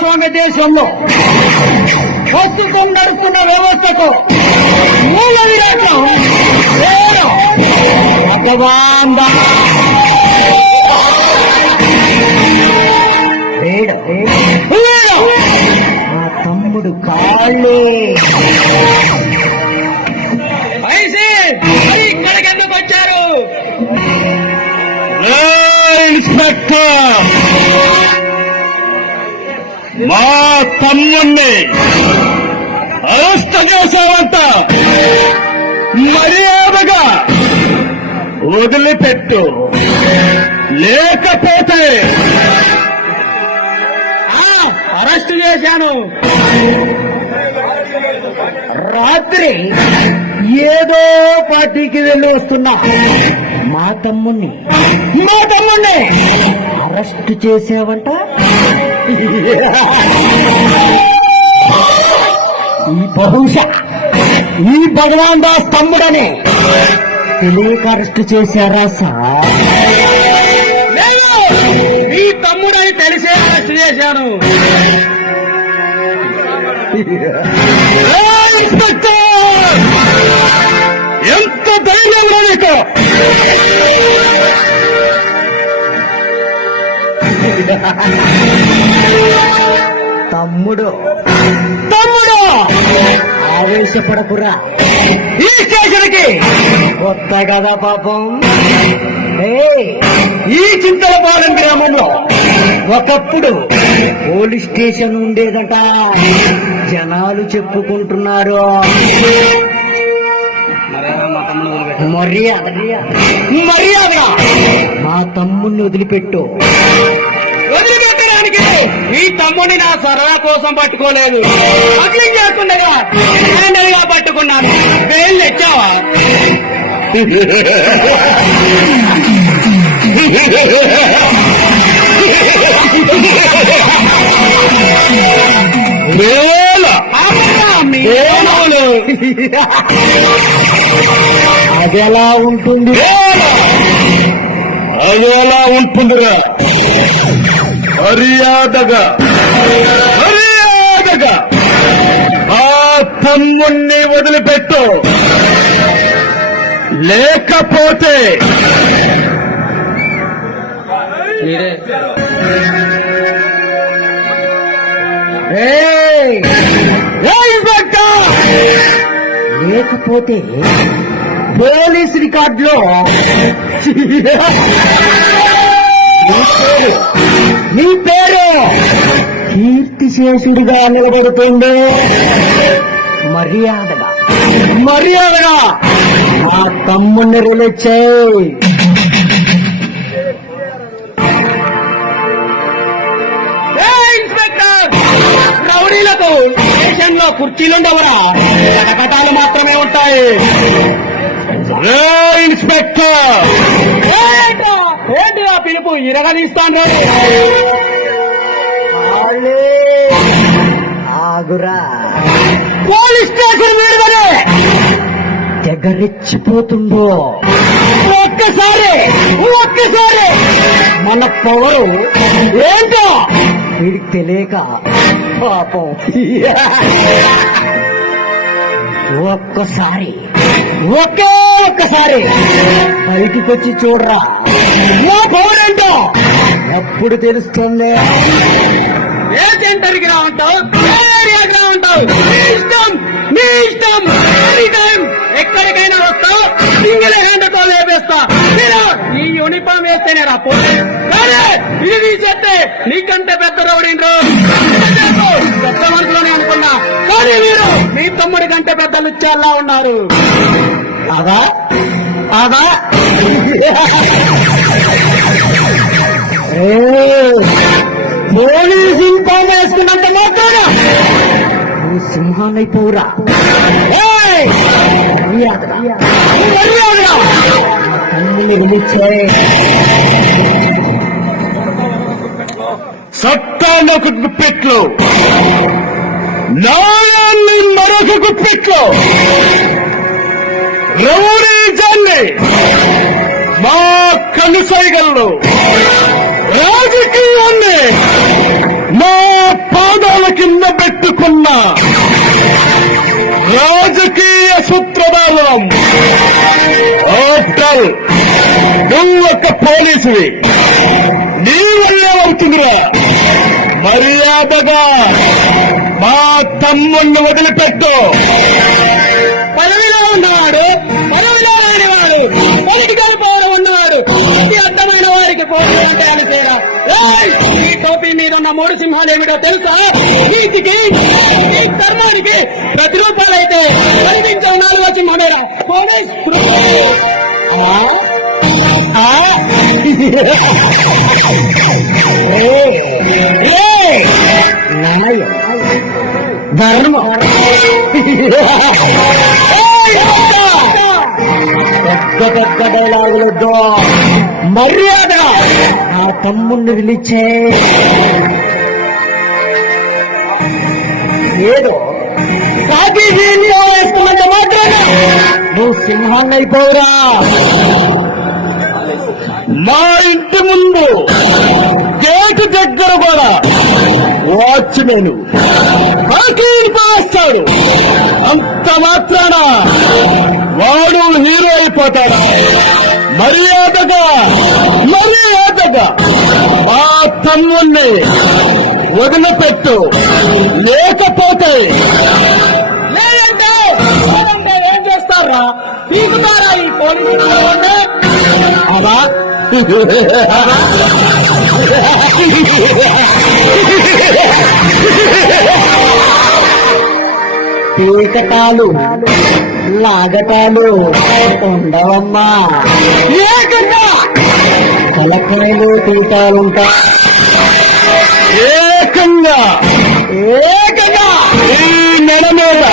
ప్రజాస్వామ్య దేశంలో ప్రస్తుతం నడుస్తున్న వ్యవస్థకు మూల విరాటం భగవాన్ మా తమ్ముడు కాళ్ళే ఇక్కడికి ఎందుకు వచ్చారు? ఇన్స్పెక్టర్, మా తమ్ముణ్ణి అరెస్ట్ చేశావంట, మర్యాదగా వదిలిపెట్టు, లేకపోతే అరెస్ట్ చేశాను. రాత్రి ఏదో పార్టీకి వెళ్ళి వస్తున్నా మా తమ్ముణ్ణి అరెస్ట్ చేసావంట. ఈ బహుశా ఈ భగవాన్ దాస్ తమ్ముడని తెలియక అరెస్ట్ చేశారా సార్? ఈ తమ్ముడని తెలిసే అరెస్ట్ చేశాను. ఇన్స్పెక్టర్, ఎంత ధైర్యం నీకు? తమ్ముడు ఆవేశపడకురా, ఈ స్టేషన్కి కొత్త కదా పాపం. ఈ చింతలపాలెం గ్రామంలో ఒకప్పుడు పోలీస్ స్టేషన్ ఉండేదట, జనాలు చెప్పుకుంటున్నారు. మర్యాద మా తమ్ముణ్ణి వదిలిపెట్టడానికి ఈ తమ్ముడిని నా సరదా కోసం పట్టుకోలేదు, అట్లీం చేస్తుండగా హ్యాండల్గా పట్టుకున్నాను. బెయిల్ తెచ్చావా? అదెలా ఉంటుందిరా? మర్యాదగా ఆ తమ్ముణ్ణి వదిలిపెట్టు, లేకపోతే పోలీస్ రికార్డులో నీ పేరు కీర్తిశేషుడిగా నిలబడుతుంది. మర్యాదగా ఆ తమ్ముణ్ణి రిలీజ్ చేయి. రౌడీలకు స్టేషన్ లో కుర్చీలుండవరా, కటకటాలు మాత్రమే ఉంటాయి. ఇన్స్పెక్టర్, ఏంటి ఆ పిలుపు? ఇరగదీస్తాను. ఆగురా, పోలీస్ స్టేషన్ మీదనే తెగరెచ్చిపోతుందో. ఒక్కసారి మన పవరు ఏంటో వీడికి తెలియక పాపం. ఒక్కసారి బయటికొచ్చి చూడరా, నా పవర్ ఏంటో అప్పుడు తెలుస్తుంది. ఏ సెంటర్కి రా ఉంటావు, ఏరియాకి రా ఉంటావు, నీ ఇష్టం. ఎనీ టైం ఎక్కడికైనా వస్తావు, సింగిల్ హ్యాండ్తో లేపేస్తా. ఈ యూనిఫామ్ వేస్తేనే రా. ఇది తీసేస్తే నీకంటే పెద్ద రౌడీండ్రు, పెద్ద మనసులోనే అనుకున్నా. కానీ మీరు మీ తమ్ముడి కంటే పెద్ద లుచ్చాల్లా ఉన్నారు. అదా పోలీసు యూనిఫామ్ వేసుకున్నంత మాత్రాన నువ్వు సింహాన్నైపోవురా. తమ్ముని రిలీజ్ చేయి. చట్టాన్ని ఒక గుప్పెట్లో, న్యాయాన్ని మరొక గుప్పెట్లో, రౌడీజాన్ని మా కనుసైగల్లో, రాజకీయాన్ని మా పాద అనుకున్న రాజకీయ సూత్రధారులం. ఆఫ్టర్ నువ్వు ఒక పోలీసువి, నీ వల్లే అవుతుందిరా. మర్యాదగా మా తమ్ముణ్ణి వదిలిపెట్టు. పదవిలో ఉన్నవాడు, పదవిలో రానివాడు, పొలిటికల్ పవర్ ఉన్నవాడు, అతి అర్థమైన వారికి పోటీ అంటే అనిసేరా. ఈ టోపీ మీద ఉన్న 3 సింహాలు ఏమిటో తెలుసా? నీతికి, ఈ ధర్మానికి ప్రతిరూపాలైతే కనిపించే 4వ సింహమేరా పోలీస్. ధర్మం పెద్ద పెద్ద డైలాగులతో మర్యాద ఆ తమ్ముణ్ణి పిలిచే. ఏదో కాకి జీవిలో వేసుకున్నంత మాత్రాన నువ్వు సింహాన్ని అయిపోవురా. మా ఇంటి ముందు గేటు దగ్గర కూడా వాచ్మెన్ వస్తాడు. అంత మాత్రాన వాడు హీరో అయిపోతాడు. మర్యాదగా మా తమ్ముణ్ణి వదిలిపెట్టు, లేకపోతే లేదంటే ఏం చేస్తారా? పీకుతారా ఈ పోలీసు? అలా పీకటాలు లాగటాలు ఉండవమ్మా. ఏకంగా తలకాయలు తీటాలుంటా. ఏకంగా ఈ నెల మీద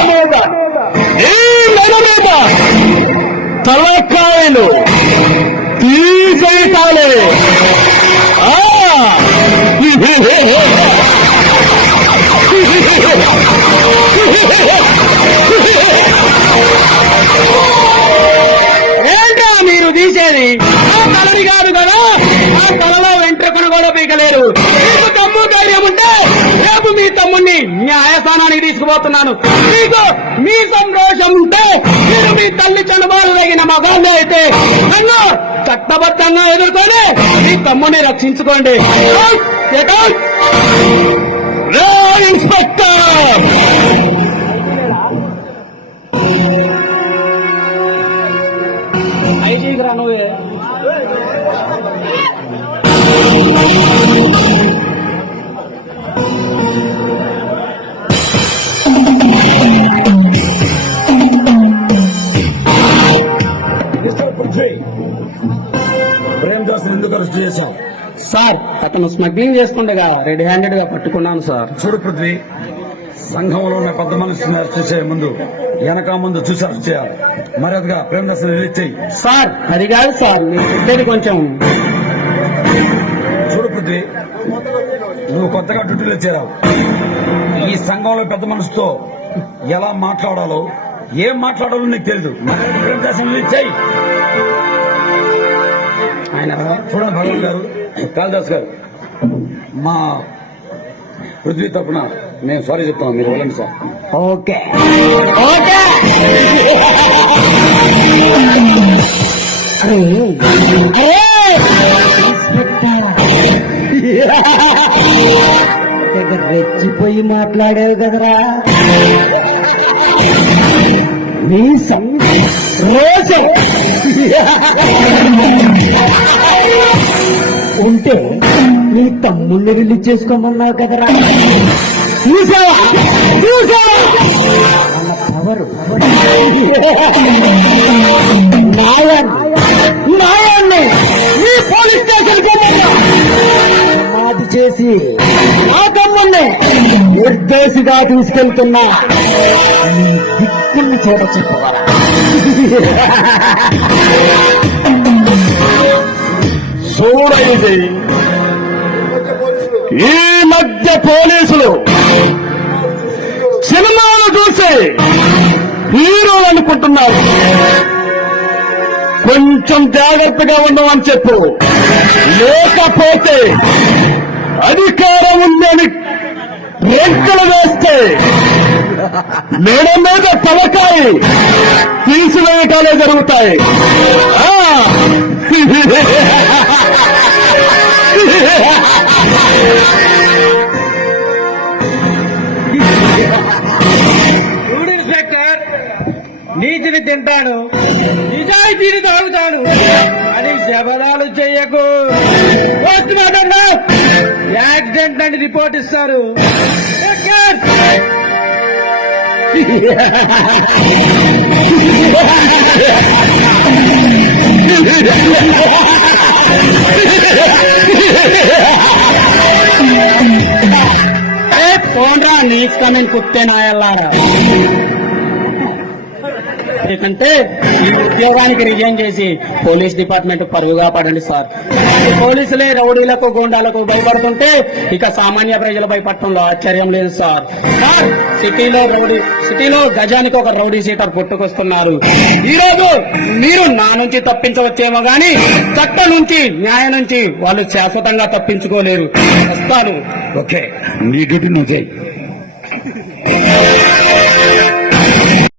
తలకాయలు తీసేటాలే. ఏంటా మీరు తీసేది? ఆ తలని కాదు కదా, ఆ తలలో వెంట్రుకను కూడా పీకలేరు. మీకు తమ్ము ధైర్యం ఉంటే రేపు మీ తమ్ముణ్ణి న్యాయస్థానానికి తీసుకుపోతున్నాను. మీకు మీ సంతోషం ఉంటే మీరు మీ తల్లి చనుబాలు తగిన మగాన్ని అయితే నన్ను చట్టబద్ధంగా ఎదుర్కొని మీ తమ్ముని రక్షించుకోండి. Get out! ఇన్స్పెక్టర్, ఐజీకి రా నువ్వే. ప్రేమదాస్ ఎందుకు అరెస్ట్ చేశాం? సార్, అతను స్మగ్లింగ్ చేస్తుండగా రెడ్ హ్యాండెడ్ గా పట్టుకున్నాను సార్. చూడు పృథ్వీ, సంఘంలో ఉన్న పెద్ద మనుషులను అరెస్ట్ చేసే ముందు వెనక ముందు చూసి అరెస్ట్ చేయాలి. మర్యాదగా ప్రేమదాస్ రిలీజ్ చేయి. సార్ అది కాదు సార్, మీరు చెప్పేది కొంచెం. చూడు పృథ్వీ, నువ్వు కొత్తగా డ్యూటీలో చేరావు. ఈ సంఘంలో పెద్ద మనసుతో ఎలా మాట్లాడాలో, ఏం మాట్లాడాలో నీకు తెలియదు. మర్యాదగా ప్రేమదాస్ రిలీజ్ చేయి. ఆయన చూడండి భగవాన్ గారు, కాళిదాస్ గారు, మా పృథ్వీ తరఫున మేము సారీ చెప్తాం. మీరు వెళ్ళండి సార్. Okay okay. రెచ్చిపోయి మాట్లాడావు కదరా. నీ రోజు ఉంటే నీ తమ్ముళ్ళని రిలీజ్ చేసుకోమన్నావు కదరా. చూసావా వాళ్ళ పవరు. నాయాన్ని నీ పోలీస్ స్టేషన్ సమాధి చేసి నా తమ్ముణ్ణి నిర్దేశిగా తీసుకెళ్తున్నా. నీ దిక్కుల్ని చోట చెప్పగలరా? చూడైతే ఈ మధ్య పోలీసులు సినిమాలు చూసి హీరోలు అనుకుంటున్నారు. కొంచెం జాగ్రత్తగా ఉండమని చెప్పు, లేకపోతే అధికారం ఉందని రెక్కలు వేస్తే మేడ మీద తలకాయ తీసివేయటాలే జరుగుతాయి. ఆ! చూడు ఇన్స్పెక్టర్, నీతిని తింటాను, నిజాయితీని తాగుతాను అని శబదాలు చెయ్యకు. పోస్ట్ మార్టం యాక్సిడెంట్ అని రిపోర్ట్ ఇస్తారు. పోన్రా నీచ్ కమెంట్ కుత్తే నాయల్లారా. ఎందుకంటే ఈ ఉద్యోగానికి రిజైన్ చేసి పోలీస్ డిపార్ట్మెంట్ పరుగుగా పడండి సార్. పోలీసులే రౌడీలకు గోండాలకు భయపడుతుంటే ఇక సామాన్య ప్రజలు భయపడటంలో ఆశ్చర్యం లేదు సార్. సార్, సిటీలో గజానికి ఒక రౌడీ సీటర్ పుట్టుకొస్తున్నారు. ఈ రోజు మీరు నా నుంచి తప్పించవచ్చేమో గాని చట్టం నుంచి న్యాయం నుంచి వాళ్ళు శాశ్వతంగా తప్పించుకోలేరు. వస్తాను. ఓకే, నీ డ్యూటీ నువ్వు చేయి.